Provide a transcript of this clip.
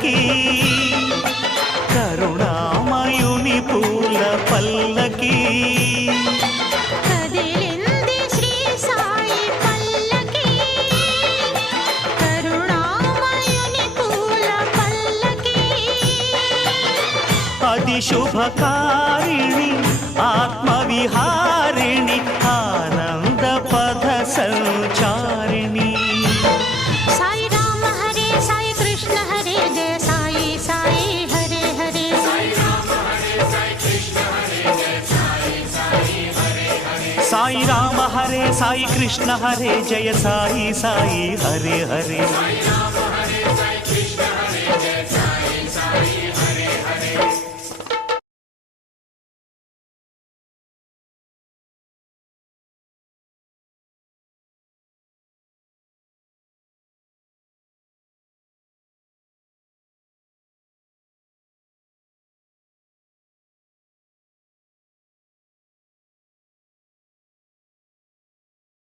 పల్లకి కరుణామయుని పూల పల్లకి కదిలింది శ్రీ సాయి పల్లకి కరుణామయుని పూల పల్లకి అది శుభకారిణి ఆత్మవిహారిణి ఆనంద పథ సంచారిణి సాయి రామ హరే సాయి కృష్ణ హరే జయ సాయి సాయి హరే హరే సాయి రామ హరే సాయి కృష్ణ హరే జయ సాయి సాయి హరే హరే సాయి రామ హరే సాయి కృష్ణ హరే జయ సాయి సాయి హరే హరే సాయి రామ